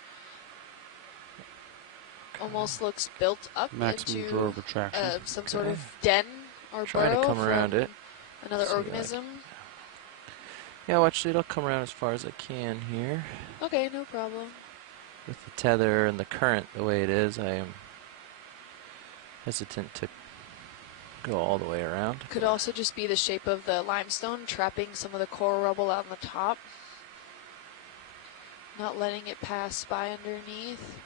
almost looks built up Maximum drawer into retraction. some sort of den or Try to burrow come around from it. another See what I organism. Yeah, well, actually, it'll come around as far as I can here. Okay, no problem. With the tether and the current the way it is, I am hesitant to go all the way around. Could also just be the shape of the limestone trapping some of the coral rubble out on the top, not letting it pass by underneath.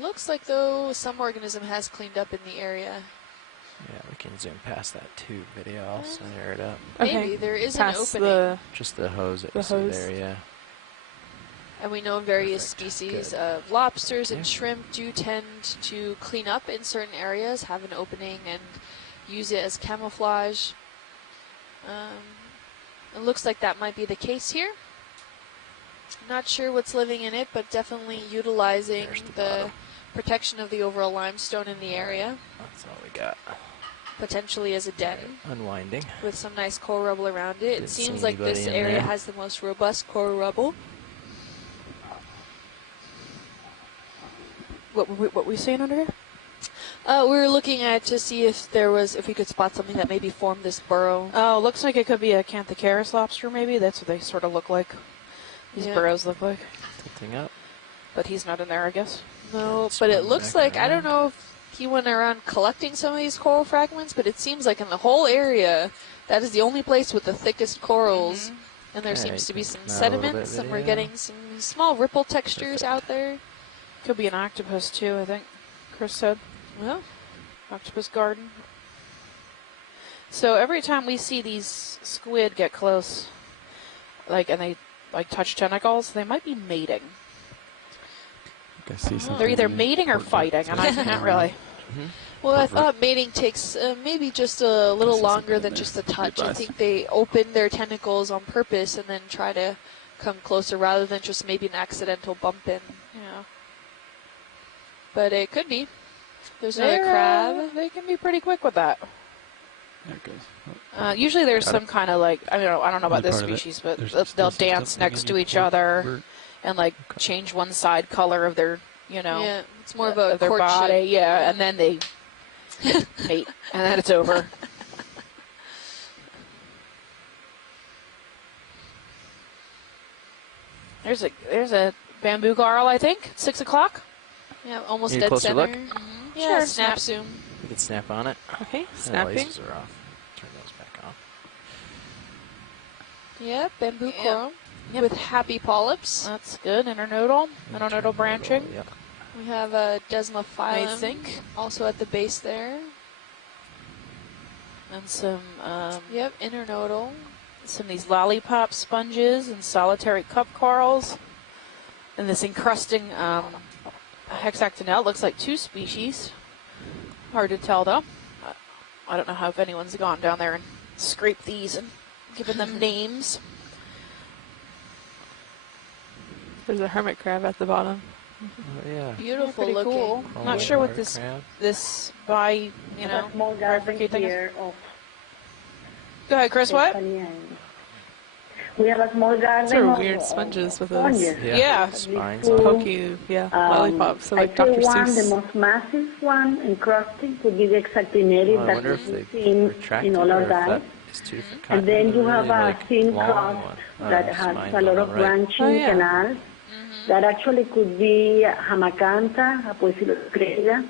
Looks like though some organism has cleaned up in the area. Yeah, we can zoom past that tube video. I'll center it up. Maybe Okay. there is an Past opening. Just the hose that The you see hose. there, yeah. And we know various Perfect. species Good. of lobsters and Yeah. shrimp do tend to clean up in certain areas, have an opening, and use it as camouflage. It looks like that might be the case here. Not sure what's living in it, but definitely utilizing There's the the bottom. protection of the overall limestone in the area, That's all we got. potentially as a den Unwinding. with some nice coral rubble around it. Didn't It see seems like this anybody in area there. has the most robust coral rubble. What we seeing under here? We were looking at to see if we could spot something that maybe formed this burrow. Oh, looks like it could be a Carnivorous lobster, maybe. That's what they sort of look like. These Yeah. burrows look like. Tilting up. But he's not in there, I guess. No, It's but it running looks back like, I don't around. know if he went around collecting some of these coral fragments, but it seems like in the whole area, that is the only place with the thickest corals. And there Okay, seems to be you some can smell a little sediments, bit and we're video. getting some small ripple textures out there. Could be an octopus, too, I think. Chris said. Well, Octopus garden. So every time we see these squid get close, and they touch tentacles, they might be mating. I see something. They're either mating or fighting, and I can't really. well, I Pervert. thought mating takes maybe just a little see longer something than in just there. a touch. I Goodbye. think they open their tentacles on purpose and then try to come closer rather than just maybe an accidental bump in. Yeah. But it could be. There's another They're, crab. They can be pretty quick with that. There it goes. Usually there's Got some kind of like, I don't know about Only this part of it. species, but There's they'll still some dance stuff next hanging to in each your other vert. and like change one side color of their, Yeah, it's more of a their courtship. body. Yeah, and then they mate, and then it's over. There's a bamboo garl, I think. 6 o'clock. Yeah, almost Need a dead closer center. look? Yeah, Sure, snap snap. zoom. You can snap on it. Okay, The snapping. lasers are off. Turn those back on. Yeah, bamboo Yeah. coral with happy polyps. That's good. Internodal. Internodal branching. Yep. We have a desmophyllum, I think. also at the base there. And some Yep, internodal. some of these lollipop sponges and solitary cup corals. And this encrusting hexactinelle. Looks like 2 species. Hard to tell though. I don't know how if anyone's gone down there and scraped these and given them names. There's a hermit crab at the bottom. Oh, yeah. Beautiful Pretty looking. cool. Chrome Not sure what water this crab. by, We have a small garden bifurcate thing is. here of Go ahead, Chris. What? Stephanie and we have a small garden Those are of, weird of sponges with sponges. those Yeah. Spines. Two, pokey, lollipops. So like I Dr. think one, the Seuss. most massive one, encrusting, could be the exactinated Oh, I that wonder if we've they seen retracted in all or our if dives. that is two different And then you really, have a like, thin long crust one. that has spines a lot on of the right. branching Oh, yeah. canals. That actually could be Hamacantha, Apoecilocreda.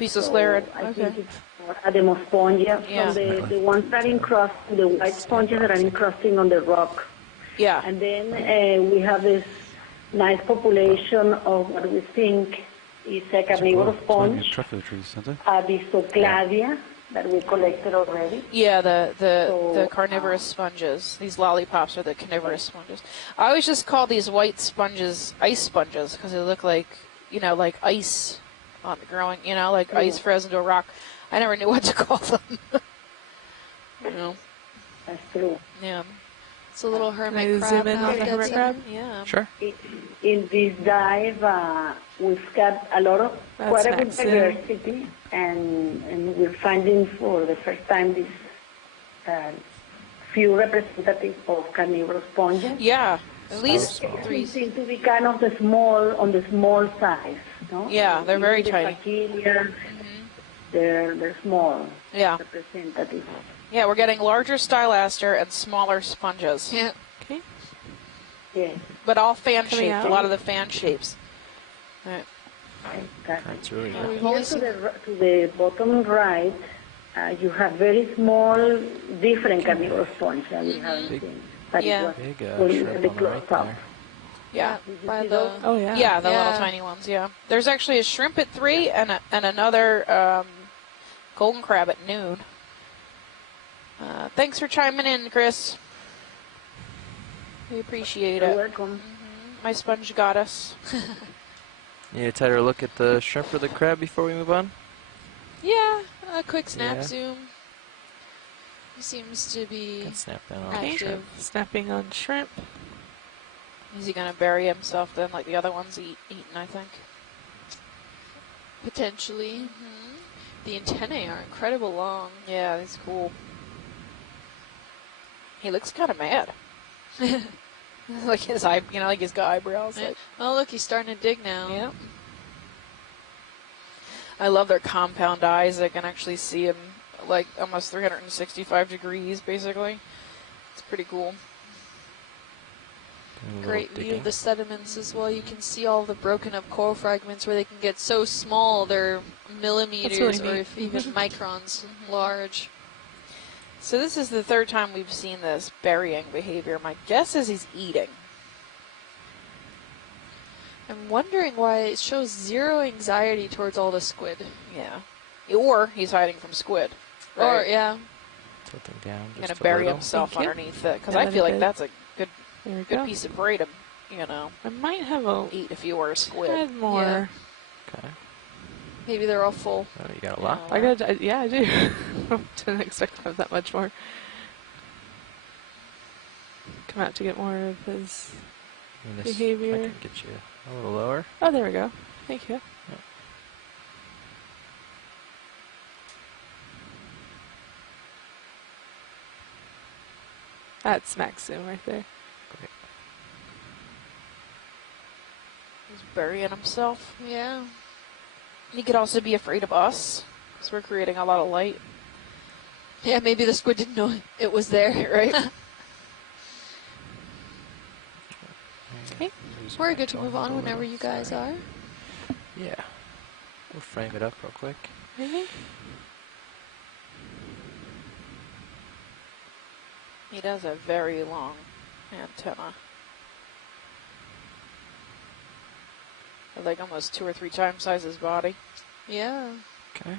Pisosclerid. I Okay. think it's a demospongia. Yeah. So the ones that are encrusting, the white sponges that are encrusting on the rock. Yeah. And then we have this nice population of what we think is a carnivorous sponge, Truffle trees, aren't they? Abistocladia, that we collected already. Yeah, the So, carnivorous sponges. These lollipops are the carnivorous sponges. I always just call these white sponges ice sponges because they look like, like ice on the growing, like ice frozen to a rock. I never knew what to call them. That's true. Yeah. It's a little Can hermit I crab. zoom in now, on the dead hermit center. crab? Yeah. Sure. In this dive, we've got a lot of That's quite a good nice, yeah. diversity, and we're finding for the first time this few representative of carnivorous sponges. Yeah. At least small. three. They seem to be kind of on the small size, no? Yeah, they're very Even the tiny. Facilia, they're small, Yeah. representative. Yeah, we're getting larger stylaster and smaller sponges. Yeah. Okay. Yes, But all fan Coming shaped, out. a lot of the fan shapes. Right. exactly. That's really Yeah, good. we've only Here seen to the bottom right, you have very small, different carnivorous sponges that we haven't Big- seen. But Yeah. it was Big when you shrimp had the on the right close-up. there. Yeah. by see the those? Oh, yeah. Yeah, the Yeah. little tiny ones, yeah. There's actually a shrimp at 3 and another golden crab at noon. Thanks for chiming in, Chris. We appreciate You're it. welcome. My sponge goddess. Need a tighter look at the shrimp or the crab before we move on? Yeah, a quick snap Yeah. zoom. He seems to be Can snap that on. Okay. active. Snapping on shrimp. Is he going to bury himself then like the other ones eaten, I think? Potentially. The antennae are incredible long. Yeah, that's cool. He looks kind of mad. Like his eye, like he's got eyebrows. Yeah. Like, Oh, look, he's starting to dig now. yeah. I love their compound eyes. I can actually see him like almost 365 degrees, basically. It's pretty cool. Doing a little Great view digging. of the sediments as well. You can see all the broken up coral fragments where they can get so small they're millimeters really or neat. if even microns large. So this is the third time we've seen this burying behavior. My guess is he's eating. I'm wondering why it shows zero anxiety towards all the squid. Yeah. Or he's hiding from squid. Or, Right. yeah. Tilting down Going just to a bury little. himself Thank you. underneath it. Because Yeah, I feel like good. that's a good There we good go. piece of braidum, I might have a eat if you were a squid. tad more. Okay. Maybe they're all full. Oh, you got a lot? I got, yeah, I do. Didn't expect to have that much more. Come out to get more of his. I mean, this- Behavior. I can get you a little lower. Oh, there we go. Thank you. That's max zoom right there. He's burying himself. Yeah. He could also be afraid of us, because we're creating a lot of light. Yeah, maybe the squid didn't know it was there, right? Okay. We're good to move on whenever you guys are. Yeah. We'll frame it up real quick. Okay. He does a very long antenna. Like almost 2 or 3 times size his body. Yeah. Okay.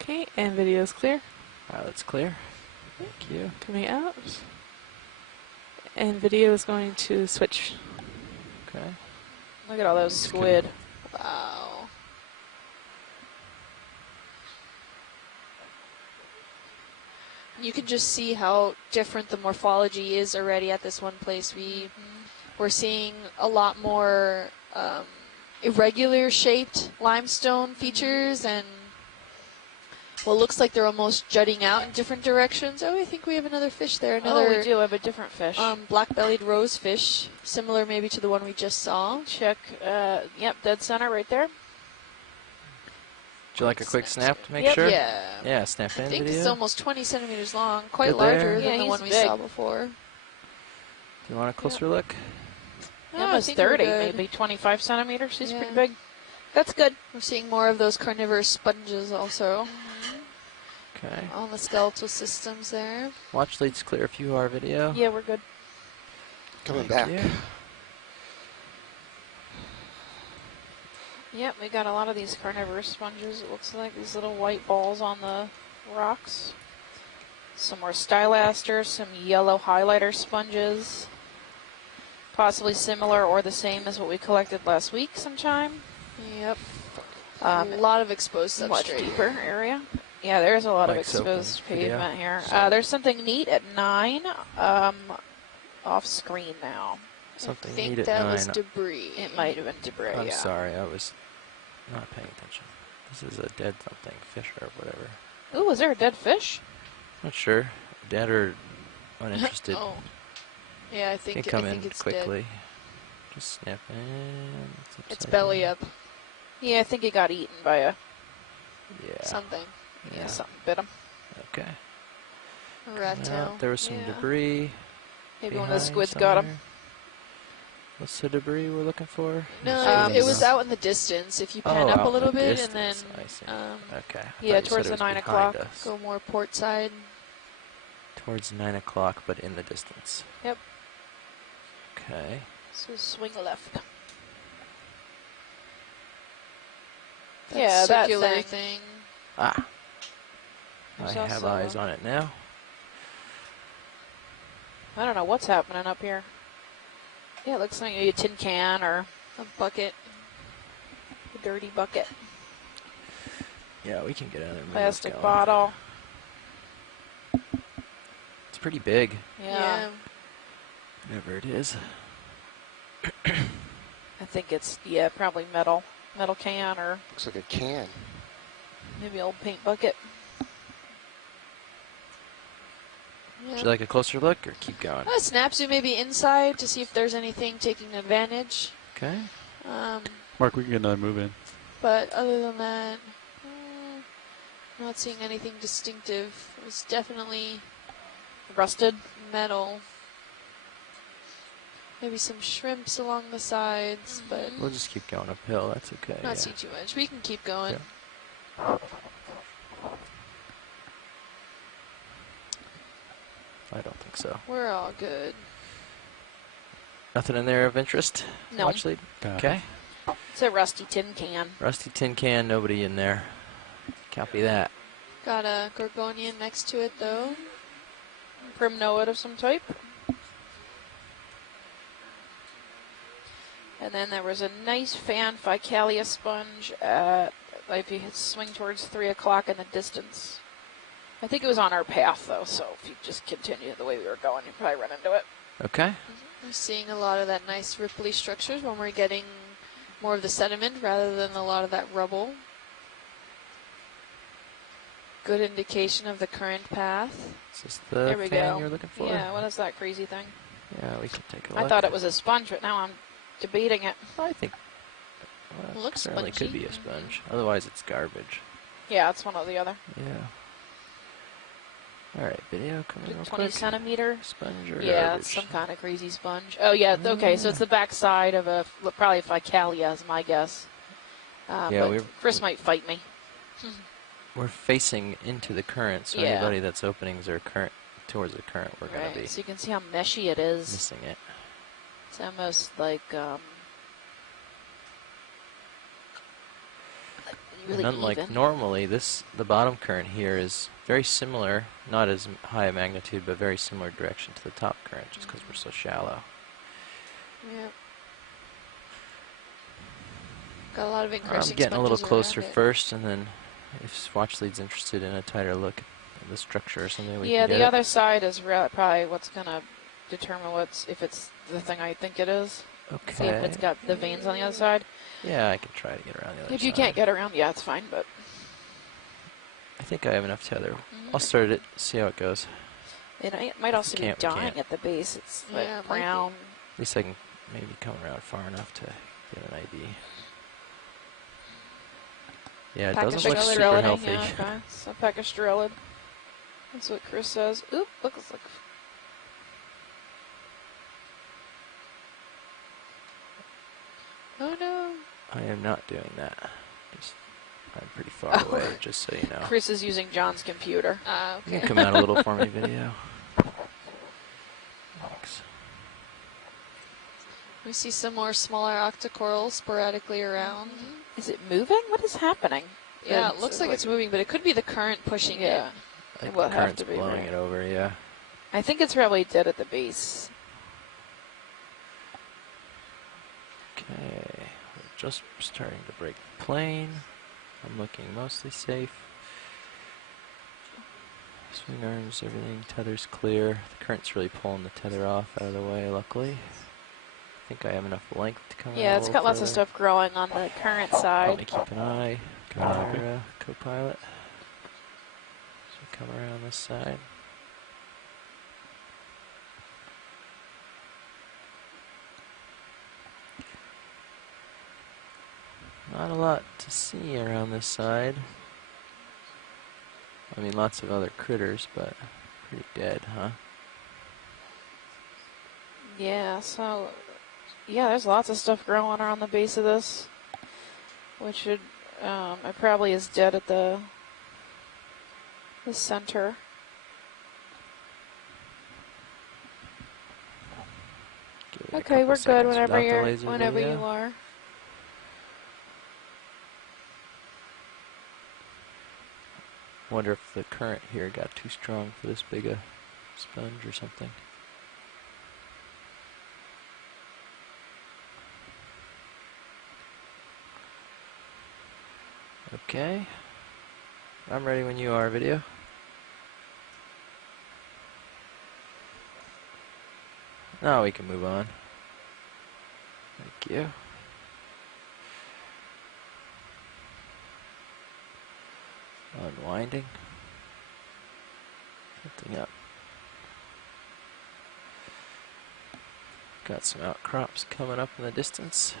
Okay, and video's clear. Pilot's clear. Thank you. Coming out. And video is going to switch. Okay. Look at all those squid. Wow. You can just see how different the morphology is already at this one place. We're seeing a lot more irregular shaped limestone features and what looks like they're almost jutting out in different directions. Oh, I think we have another fish there. Another, we do have a different fish. Black-bellied rosefish, similar maybe to the one we just saw. Check, yep, dead center right there. Would you like a quick snap to make Yep. sure? Yeah. Yeah, snap I in think video. it's almost 20 centimeters long, quite Good there. larger Yeah, than the he's one we big. saw before. Do you want a closer look? I Almost think we're 30, good. maybe 25 centimeters. He's Yeah. pretty big. That's good. We're seeing more of those carnivorous sponges also Okay. on the skeletal systems there. Watch leads clear if you are video. Yeah, we're good. Coming Thank back. you. Yep, we got a lot of these carnivorous sponges. It looks like these little white balls on the rocks. Some more stylasters, some yellow highlighter sponges. Possibly similar or the same as what we collected last week sometime. Yep. A lot of exposed Much substrate. deeper area. Yeah, there's a lot of Mike's open exposed video. pavement here. So- There's something neat at 9, off screen now. Something I think neat at that 9. was debris. It might have been debris, I'm yeah. sorry, I was not paying attention. This is a dead something, fish or whatever. Ooh, is there a dead fish? Not sure. Dead or uninterested. Oh. Yeah, I Can think come I in think it's quickly. dead. Just snap in. It's upside belly down. up. Yeah, I think it got eaten by a Yeah. Something. yeah, something bit him. Okay. A rat Well, tail. there was some Yeah. debris. Maybe one of the behind squids got him. somewhere. What's the debris we're looking for? No, it was out. out in the distance. If you Oh, pan up out a in little the bit and then distance. I see. Okay. I thought yeah, you said towards it the was 9 behind o'clock. us. go more port side. Towards 9 o'clock, but in the distance. Yep. Okay. So swing left. That Yeah, that circular thing. Ah. I There's have also eyes on it now. I don't know what's happening up here. Yeah, it looks like a tin can or A bucket. a dirty bucket. Yeah, we can get out of there. Plastic bottle. It's pretty big. Yeah. Whatever it is. I think it's, yeah, probably metal. Metal can or Looks like a can. maybe old paint bucket. Would you like a closer look or keep going? Snap zoom maybe inside to see if there's anything taking advantage. Okay. Mark, we can get another move in. But other than that, not seeing anything distinctive. It was definitely Rusted. metal. Maybe some shrimps along the sides, but We'll just keep going uphill. That's okay. not yeah. see too much. We can keep going. Yeah. I don't think so. We're all good. Nothing in there of interest? No. Watch lead? Got it. Okay. It's a rusty tin can. Rusty tin can, nobody in there. Copy that. Got a gorgonian next to it though. Primnoid of some type. And then there was a nice fan Ficalia sponge at, if you swing towards 3 o'clock in the distance. I think it was on our path though, so if you just continue the way we were going, you'd probably run into it. Okay. We're seeing a lot of that nice ripply structures when we're getting more of the sediment rather than a lot of that rubble. Good indication of the current path. Is this the There we thing go. you're looking for? Yeah, what is that crazy thing? Yeah, we can take a look. I thought it was a sponge, but now I'm debating it. I think It looks certainly could spongy. be a sponge. Otherwise, it's garbage. Yeah, it's one or the other. Yeah. All right, video coming real 20 quick. centimeter. Sponge or Yeah, garbage? it's some kind of crazy sponge. Oh, yeah, okay, so it's the back side of a, probably Ficalia is my guess. Yeah, but Chris might fight me. We're facing into the current, so Yeah. anybody that's openings are current towards the current, we're going to be So you can see how meshy it is. missing it. It's almost like really And unlike even. normally, the bottom current here is very similar, not as high a magnitude, but very similar direction to the top current, just because we're so shallow. Yeah. Got a lot of I'm encroaching getting a little sponges closer around it. first, and then if Watchlead's interested in a tighter look at the structure or something, we Yeah, can get the it. other side is probably what's going to determine if it's the thing I think it is. Okay. See if it's got the veins on the other side. Yeah, I can try to get around the other side. If you can't get around, yeah, it's fine, but... I think I have enough tether. I'll start it, see how it goes. It might also be can't, we dying can't. at the base. It's like Yeah, it might be. brown. At least I can maybe come around far enough to get an ID. Yeah, it doesn't look super Pachystrelid, healthy. Yeah, okay. So Pachystrelid. That's what Chris says. Oop, looks like... Oh no. I am not doing that. I'm pretty far away, just so you know. Chris is using John's computer. You Okay. can come out a little for me, video. Thanks. We see some more smaller octocorals sporadically around. Is it moving? What is happening? Yeah, it looks like it's moving, but it could be the current pushing it. Yeah. I think will the have current's to be, blowing right? it over, yeah. I think it's probably dead at the base. Okay, we're just starting to break the plane. I'm looking mostly safe. Swing arms, everything, tether's clear. The current's really pulling the tether off out of the way, luckily. I think I have enough length to come Yeah, out it's a got little lots of further. stuff growing on the current Help me side. keep an eye. Got our co-pilot. So come around this side. Not a lot to see around this side. I mean, lots of other critters, but pretty dead, huh? Yeah, so... Yeah, there's lots of stuff growing around the base of this. Which should... it probably is dead at the center. Give it a Okay, couple we're good seconds whenever without the laser whenever video. you are. Wonder if the current here got too strong for this big a sponge or something. Okay. I'm ready when you are, video. Now we can move on. Thank you. Unwinding. Lifting up. Got some outcrops coming up in the distance.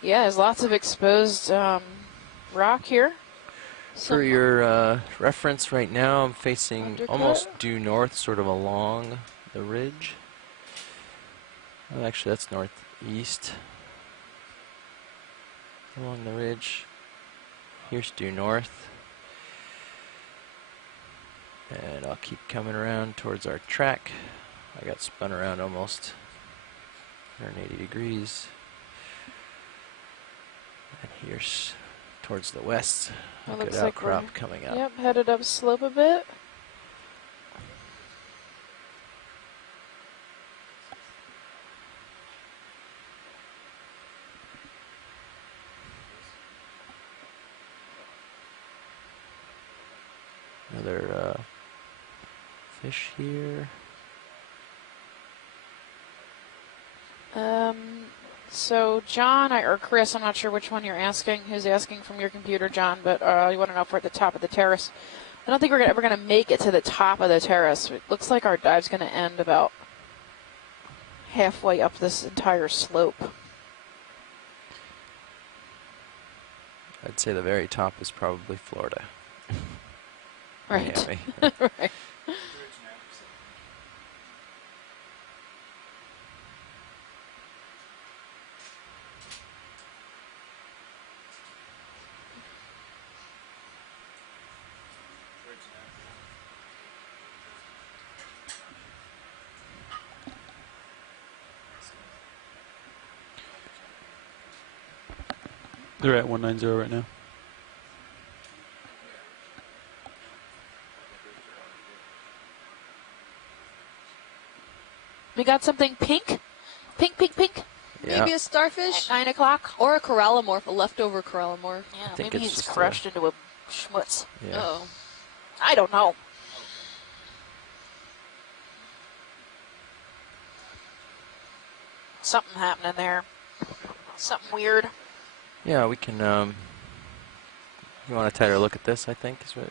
Yeah, there's lots of exposed rock here. For your reference, right now I'm facing Undercut. almost due north, sort of along the ridge. Oh, actually, that's northeast. Along the ridge. Here's due north. And I'll keep coming around towards our track. I got spun around almost 180 degrees. And here's towards the west. It A good looks like we're outcrop coming up. Yep, headed up slope a bit. Another fish here. So, John, or Chris, I'm not sure which one you're asking, who's asking from your computer, John, but you want to know if we're at the top of the terrace. I don't think we're ever going to make it to the top of the terrace. It looks like our dive's going to end about halfway up this entire slope. I'd say the very top is probably Florida. Right. Miami. Right. They're at 190 right now. We got something pink? Pink, pink, pink. Yeah. Maybe a starfish? At 9 o'clock? Or a corallimorph, a leftover corallimorph. Yeah, I think maybe it's he's just crushed into a schmutz. Yeah. Oh. I don't know. Something happening there. Something weird. Yeah, we can, you want a tighter look at this, I think, is what